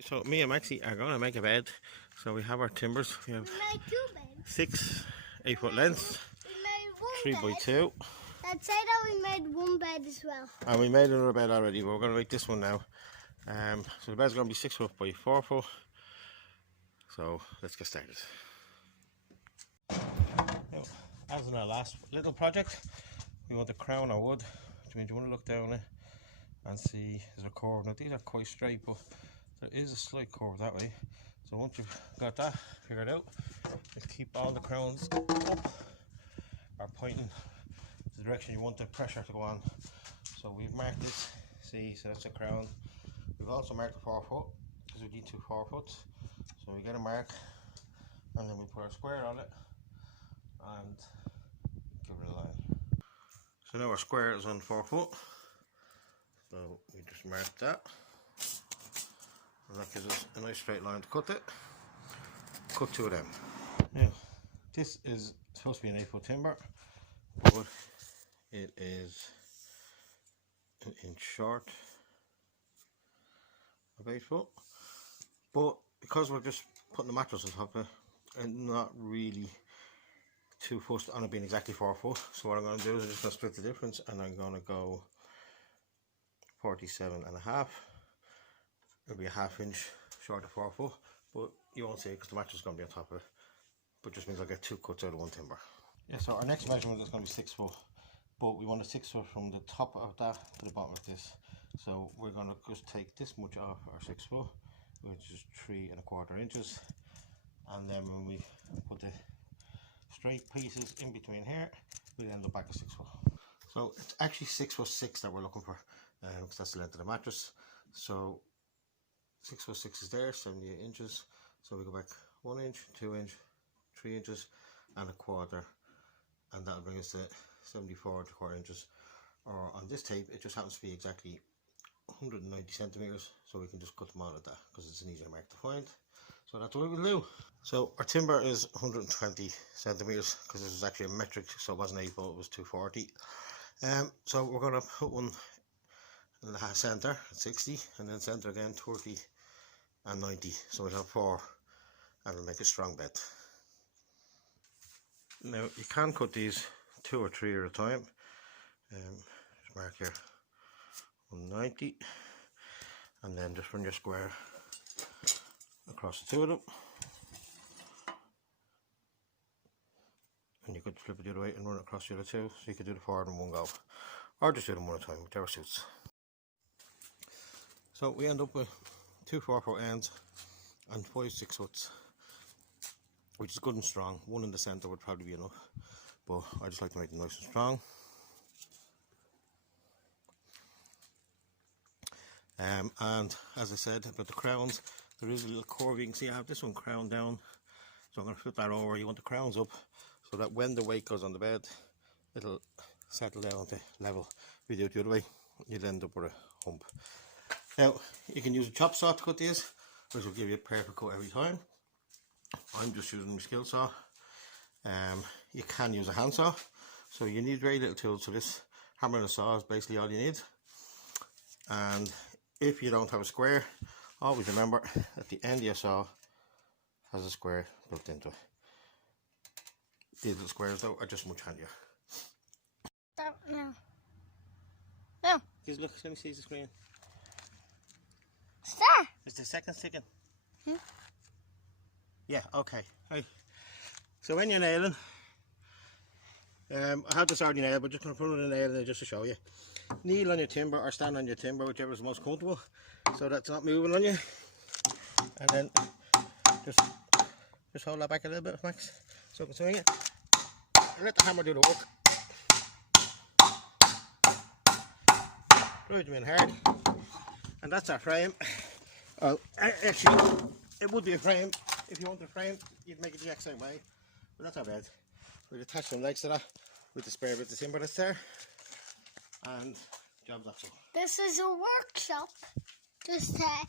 So me and Maxie are going to make a bed. So we have our timbers. We have We made 2 beds. 6 8-foot lengths, We made 3 one by bed. 2. Dad said that we made 1 bed as well. And we made another bed already, but we're going to make this one now. So the bed's going to be 6 foot by 4 foot. So let's get started. Now, as in our last little project, we want to crown our wood, which means you want to look down it and see there's a curve. Now these are quite straight, but there is a slight curve that way. So once you've got that figured out, just keep all the crowns up or pointing the direction you want the pressure to go on. So we've marked this, see, so that's a crown. We've also marked the 4 foot because we need 2 4 foots. So we get a mark and then we put our square on it and give it a line. So now our square is on 4 foot. So we just mark that. And that gives us a nice straight line to cut it. Cut 2 of them. Now, this is supposed to be an 8-foot timber, but it is an inch short of 8 foot. But because we're just putting the mattress on top of it, and not really too fussed on it being exactly 4 foot, so what I'm going to do is I'm just going to split the difference, and I'm going to go 47.5. It'll be a ½ inch short of 4 foot, but you won't see it because the mattress is going to be on top of it. But just means I'll get 2 cuts out of 1 timber. Yeah, so our next measurement is going to be 6 foot, but we want a 6 foot from the top of that to the bottom of this. So we're going to just take this much off our 6 foot, which is 3 1/4 inches, and then when we put the straight pieces in between here, we'll end up back at 6 foot. So it's actually 6'6" that we're looking for, because that's the length of the mattress. So 6'6" is there, 78 inches. So we go back 1 inch, 2 inch, 3 inches and 1/4, and that'll bring us to 74 1/4 inches. Or on this tape, it just happens to be exactly 190 centimeters, so we can just cut them out of that because it's an easier mark to find. So that's what we'll do. So our timber is 120 centimeters because this is actually a metric, so it wasn't 8 foot, it was 240. So we're going to put one in the center at 60, and then center again 30 and 90. So we'll have 4, and it'll make a strong bed. Now you can cut these 2 or 3 at a time. Just mark here 190, and then just run your square across the 2 of them, and you could flip it the other way and run it across the other 2, so you could do the 4 in one go, or just do them one at a time, whichever suits. So we end up with 2 4 foot ends and 5 6 foots, which is good and strong. 1 in the center would probably be enough, but I just like to make them nice and strong. And as I said about the crowns, there is a little curve. You can see I have this one crowned down, so I'm going to flip that over. You want the crowns up so that when the weight goes on the bed, it'll settle down to level. If you do it the other way, you'll end up with a hump. Now you can use a chop saw to cut these, which will give you a perfect cut every time. I'm just using my skill saw. You can use a hand saw, so you need very little tools. So this hammer and a saw is basically all you need. And if you don't have a square, always remember at the end of your saw has a square built into it. These little squares though are just much handier. Stop now. No. Just look, let me see the screen. Start. Is the second ticking? Yeah, okay. Right. So when you're nailing, I have this already nailed, but just going to put it in a nail there just to show you. Kneel on your timber or stand on your timber, whichever is most comfortable, so that's not moving on you. And then just hold that back a little bit, Max, so I can swing it. And let the hammer do the work. Drive them in hard. And that's our frame. Well, actually, it would be a frame. If you want the frame, you'd make it the exact same way. But that's our bed. We'll attach some legs to that with the spare bit of timber that's there. And job that's all. This is a workshop. Just say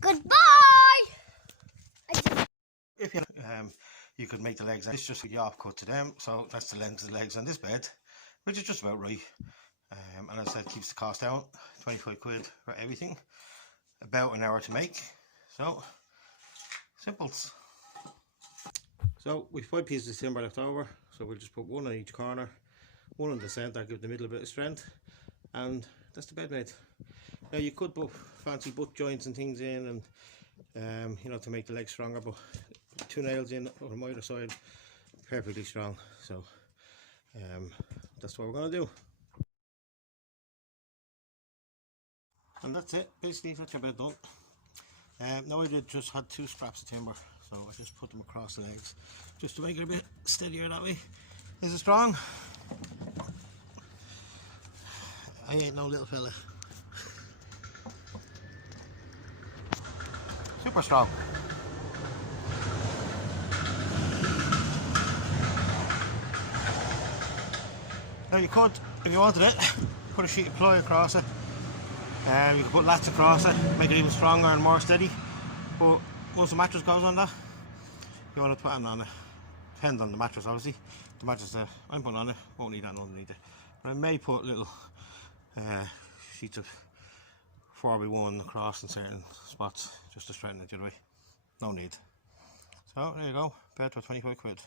goodbye. If you could make the legs, it's just a yarp cut to them, so that's the length of the legs on this bed, which is just about right. And as I said, keeps the cost down, 25 quid for everything, about an hour to make. So, simples. So we've 5 pieces of timber left over, so we'll just put one on each corner, one in the centre, give the middle a bit of strength, and that's the bed made. Now you could put fancy butt joints and things in, and you know, to make the legs stronger, but 2 nails in on either side, perfectly strong. So that's what we're going to do. And that's it, basically that's your bed done. Now I just had 2 scraps of timber, so I just put them across the legs just to make it a bit steadier that way. Is it strong? I ain't no little fella. Super strong. Now you could, if you wanted it, put a sheet of ply across it. You can put lats across it, make it even stronger and more steady. But once the mattress goes on that, you want to put it on it. Depends on the mattress, obviously. The mattress I'm putting on it won't need that underneath it. But I may put little sheets of 4x1 across in certain spots just to straighten it the other way. No need. So there you go, bed for 25 quid.